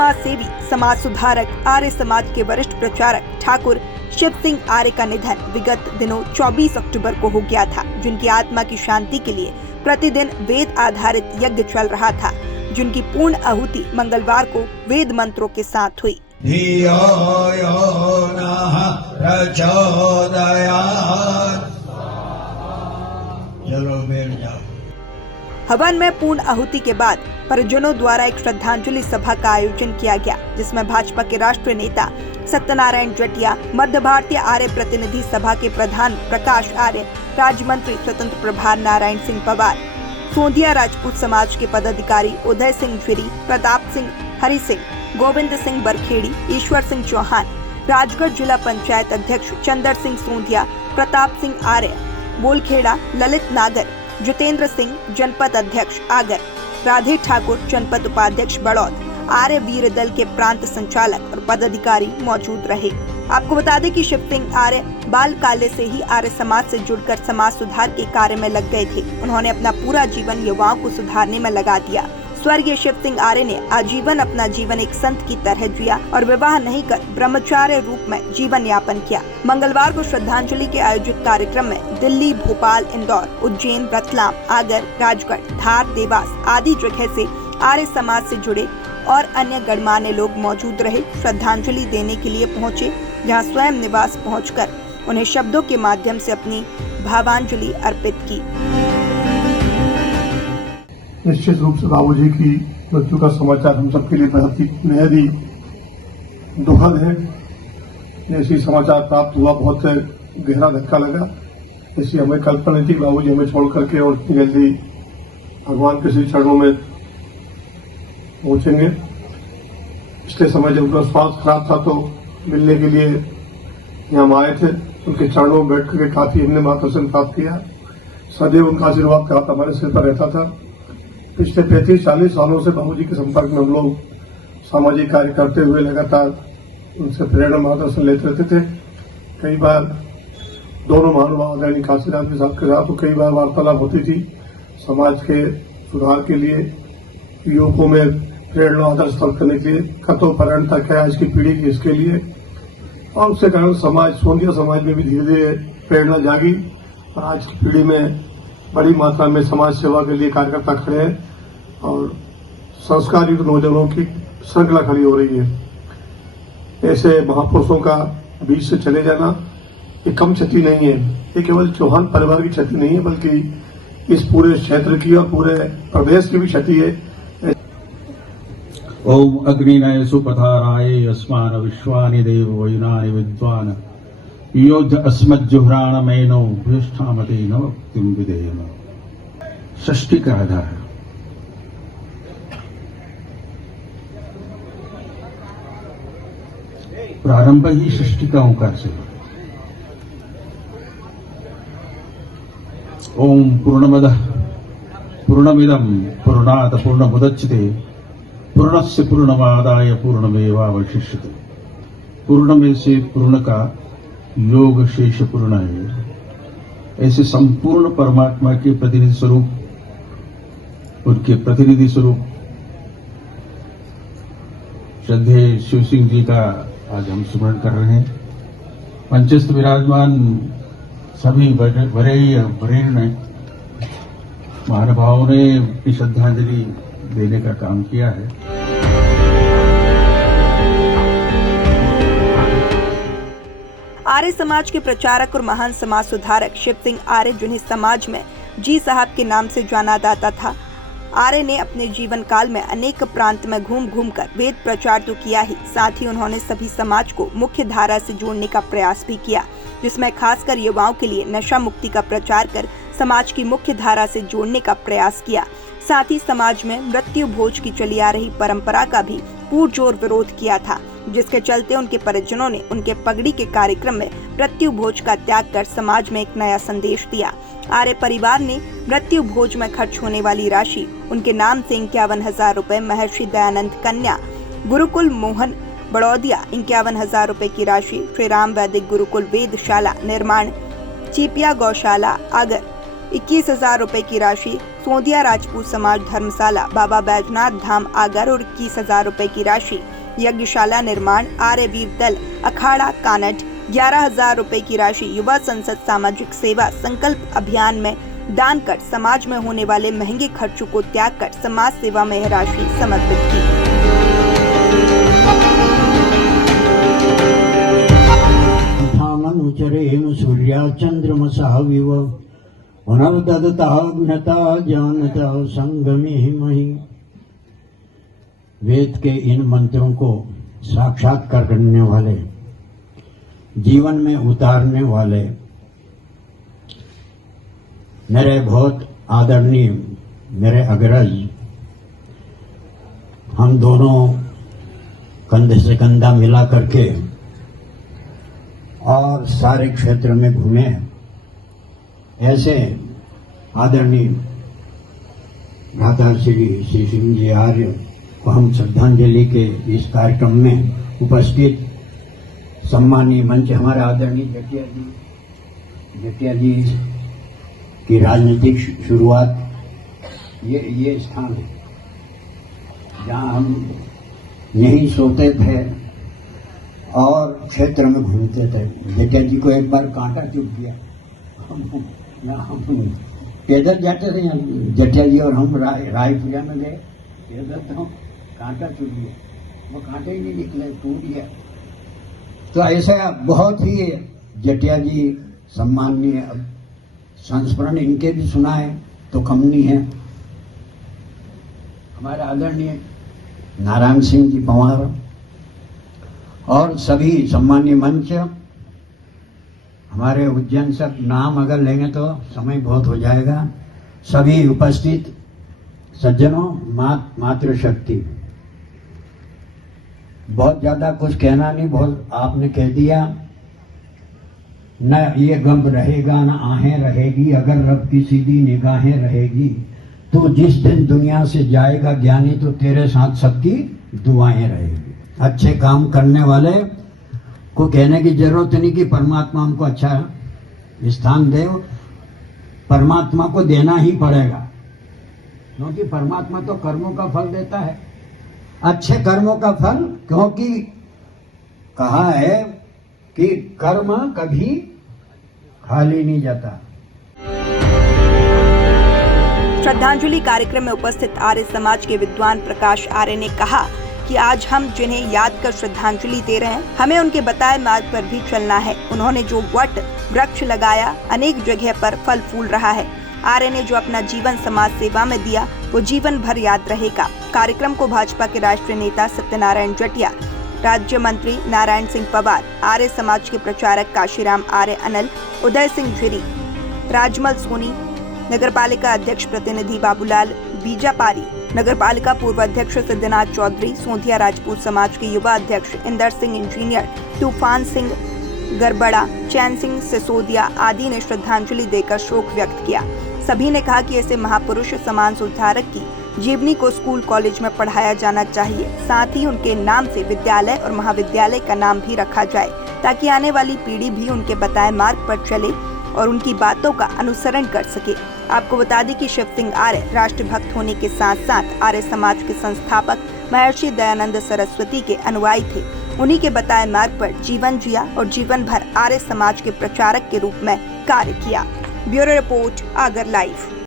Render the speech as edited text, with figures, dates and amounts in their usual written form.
समाज सेवी, समाज सुधारक, आर्य समाज के वरिष्ठ प्रचारक ठाकुर शिव सिंह आर्य का निधन विगत दिनों 24 अक्टूबर को हो गया था, जिनकी आत्मा की शांति के लिए प्रतिदिन वेद आधारित यज्ञ चल रहा था, जिनकी पूर्ण आहुति मंगलवार को वेद मंत्रों के साथ हुई। हवन में पूर्ण आहुति के बाद परिजनों द्वारा एक श्रद्धांजलि सभा का आयोजन किया गया, जिसमें भाजपा के राष्ट्रीय नेता सत्यनारायण जटिया, मध्य भारतीय आर्य प्रतिनिधि सभा के प्रधान प्रकाश आर्य, राज्य मंत्री स्वतंत्र प्रभार नारायण सिंह पवार, सोंधिया राजपूत समाज के पदाधिकारी उदय सिंह झिरी, प्रताप सिंह, हरि सिंह, गोविंद सिंह बरखेड़ी, ईश्वर सिंह चौहान, राजगढ़ जिला पंचायत अध्यक्ष चंदर सिंह सोंधिया, प्रताप सिंह आर्य, बोलखेड़ा, ललित नागर, जितेंद्र सिंह जनपद अध्यक्ष आगर, राधे ठाकुर जनपद उपाध्यक्ष बड़ौद, आर्य वीर दल के प्रांत संचालक और पदाधिकारी मौजूद रहे। आपको बता दें कि शिव सिंह आर्य बाल काले से ही आर्य समाज से जुड़कर समाज सुधार के कार्य में लग गए थे। उन्होंने अपना पूरा जीवन युवाओं को सुधारने में लगा दिया। स्वर्गीय शिव सिंह आर्य ने आजीवन अपना जीवन एक संत की तरह जिया और विवाह नहीं कर ब्रह्मचार्य रूप में जीवन यापन किया। मंगलवार को श्रद्धांजलि के आयोजित कार्यक्रम में दिल्ली, भोपाल, इंदौर, उज्जैन, रतलाम, आगर, राजगढ़, धार, देवास आदि जगह से आर्य समाज से जुड़े और अन्य गणमान्य लोग मौजूद रहे। श्रद्धांजलि देने के लिए पहुंचे, जहां स्वयं निवास पहुंचकर उन्हें शब्दों के माध्यम से अपनी भावांजलि अर्पित की। निश्चित रूप से बाबूजी की मृत्यु का समाचार हम सबके लिए बेहद ही दुखद है। जैसे समाचार प्राप्त हुआ बहुत गहरा धक्का लगा। ऐसी हमें कल्पना नहीं थी बाबूजी हमें छोड़ करके और इतनी जल्दी भगवान के श्री चरणों में पहुंचेंगे। पिछले समय जब उनका स्वास्थ्य खराब था तो मिलने के लिए यहाँ हम आए थे। उनके चरणों में बैठ करके काफी हमने मार्गदर्शन प्राप्त किया। सदैव उनका आशीर्वाद का हाथ हमारे सिर पर रहता था। पिछले 35-40 सालों से बाबूजी के संपर्क में हम लोग सामाजिक कार्य करते हुए लगातार उनसे प्रेरणा मार्गदर्शन लेते रहते थे। कई बार दोनों महानुभाव यानी काशीनाथ के साथ तो कई बार वार्तालाप होती थी समाज के सुधार के लिए, युवकों में प्रेरणा आदर्श स्थापित करने के लिए, कतोपरणता क्या आज की पीढ़ी की इसके लिए। और उसके कारण समाज, सोंधिया समाज में भी धीरे धीरे प्रेरणा जागी और आज की पीढ़ी में बड़ी मात्रा में समाज सेवा के लिए कार्यकर्ता खड़े हैं और संस्कारयुक्त नौजवानों की श्रृंखला खड़ी हो रही है। ऐसे महापुरुषों का बीच से चले जाना ये कम क्षति नहीं है। ये केवल चौहान परिवार की क्षति नहीं है, बल्कि इस पूरे क्षेत्र की और पूरे प्रदेश की भी क्षति है। ओम अग्निनय सुपथाराय अस्मान विश्वानि देव वैनानि विद्वान योद्ध अस्मज्जुह्राण मैनो भ्युष्ठामते नवक्तिम विदेम। षष्ठी का आधार है। प्रारंभ ही षष्ठी का ओंकार से। ओम पूर्णमदः पूर्णमिदं पूर्णात् पूर्णमुदच्यते पूर्णस्य पूर्णमादाय पूर्णमेवावशिष्यते। पूर्ण में से पूर्ण का योग शेष पूर्ण है। ऐसे संपूर्ण परमात्मा के प्रतिनिधि स्वरूप, उनके प्रतिनिधि स्वरूप श्रद्धेय शिव सिंह जी का आज हम स्मरण कर रहे हैं। मंचस्थ विराजमान सभी वरेण्य महानुभावों ने श्रद्धांजलि देने का काम किया है। आर्य समाज के प्रचारक और महान समाज सुधारक शिव सिंह आर्य, जिन्हें समाज में जी साहब के नाम से जाना जाता था, आर्य ने अपने जीवन काल में अनेक प्रांत में घूम घूम कर वेद प्रचार तो किया ही, साथ ही उन्होंने सभी समाज को मुख्य धारा से जोड़ने का प्रयास भी किया, जिसमें खासकर युवाओं के लिए नशा मुक्ति का प्रचार कर समाज की मुख्य धारा से जोड़ने का प्रयास किया। साथ ही समाज में मृत्यु भोज की चली आ रही परंपरा का भी पुरजोर विरोध किया था, जिसके चलते उनके परिजनों ने उनके पगड़ी के कार्यक्रम में मृत्यु भोज का त्याग कर समाज में एक नया संदेश दिया। आर्य परिवार ने मृत्यु भोज में खर्च होने वाली राशि उनके नाम से 51,000 रुपए, महर्षि दयानंद कन्या गुरुकुल मोहन बड़ौदिया 51,000 रुपए की राशि, श्री राम वैदिक गुरुकुल वेदशाला निर्माण, चीपिया गौशाला आगर 21,000 रुपए की राशि सोंधिया राजपूत समाज धर्मशाला बाबा बैजनाथ धाम आगर और 21,000 रुपए की राशि यज्ञशाला निर्माण आर्य वीर दल अखाड़ा कानट, 11,000 रुपए की राशि युवा संसद सामाजिक सेवा संकल्प अभियान में दान कर समाज में होने वाले महंगे खर्चों को त्याग कर समाज सेवा में यह राशि समर्पित की। अनुचरेण सूर्या चंद्रमसाविव पुनर्ददता ज्ञता जानता संगमे महि। वेद के इन मंत्रों को साक्षात्कार करने वाले, जीवन में उतारने वाले मेरे बहुत आदरणीय मेरे अग्रज, हम दोनों कंधे से कंधा मिला करके और सारे क्षेत्र में घूमे। ऐसे आदरणीय भ्राता श्री सिंह जी आर्य को हम श्रद्धांजलि के इस कार्यक्रम में उपस्थित सम्मानीय मंच हमारे आदरणीय जटिया जी की राजनीतिक शुरुआत ये स्थान है जहाँ हम यहीं सोते थे और क्षेत्र में घूमते थे। जटिया जी को एक बार कांटा चुभ गया, हम पैदल जाते थे, जटिया जी और हम रायपुरा में गए पैदल, तो कांटा चुभ गया, वो कांटे ही नहीं निकले, टूट गया। तो ऐसा बहुत ही जटिया जी सम्माननीय, संस्मरण इनके भी सुना है तो कम नहीं है। हमारे आदरणीय नारायण सिंह जी पंवार और सभी सम्मानीय मंच, हमारे उज्जैन सब नाम अगर लेंगे तो समय बहुत हो जाएगा। सभी उपस्थित सज्जनों, मातृशक्ति, बहुत ज्यादा कुछ कहना नहीं, बहुत आपने कह दिया। न ये गम रहेगा न आहें रहेगी, अगर रब की सीधी निगाहें रहेगी, तो जिस दिन दुनिया से जाएगा ज्ञानी तो तेरे साथ सबकी दुआएं रहेगी। अच्छे काम करने वाले को कहने की जरूरत नहीं कि परमात्मा हमको अच्छा स्थान दे, परमात्मा को देना ही पड़ेगा, क्योंकि परमात्मा तो कर्मों का फल देता है, अच्छे कर्मों का फल। क्योंकि कहा है कि कर्म कभी खाली नहीं जाता। श्रद्धांजलि कार्यक्रम में उपस्थित आर्य समाज के विद्वान प्रकाश आर्य ने कहा कि आज हम जिन्हें याद कर श्रद्धांजलि दे रहे हैं, हमें उनके बताए मार्ग पर भी चलना है। उन्होंने जो वट वृक्ष लगाया, अनेक जगह पर फल फूल रहा है। आर्य ने जो अपना जीवन समाज सेवा में दिया, वो जीवन भर याद रहेगा। कार्यक्रम को भाजपा के राष्ट्रीय नेता सत्यनारायण जटिया, राज्य मंत्री नारायण सिंह पवार, आर्य समाज के प्रचारक काशीराम आर्य अनल, उदय सिंह झिरी, राजमल सोनी, नगरपालिका अध्यक्ष प्रतिनिधि बाबूलाल बीजापारी, नगरपालिका पूर्व अध्यक्ष सिद्धनाथ चौधरी, सोंधिया राजपूत समाज के युवा अध्यक्ष इंदर सिंह इंजीनियर, तूफान सिंह गरबड़ा, चैन सिंह सिसोदिया आदि ने श्रद्धांजलि देकर शोक व्यक्त किया। सभी ने कहा कि ऐसे महापुरुष समाज सुधारक की जीवनी को स्कूल कॉलेज में पढ़ाया जाना चाहिए। साथ ही उनके नाम से विद्यालय और महाविद्यालय का नाम भी रखा जाए, ताकि आने वाली पीढ़ी भी उनके बताए मार्ग पर चले और उनकी बातों का अनुसरण कर सके। आपको बता दें कि शिव सिंह आर्य राष्ट्रभक्त होने के साथ साथ आर्य समाज के संस्थापक महर्षि दयानंद सरस्वती के अनुयायी थे। उन्हीं के बताए मार्ग पर जीवन जिया और जीवन भर आर्य समाज के प्रचारक के रूप में कार्य किया। Bureau report, Agar live.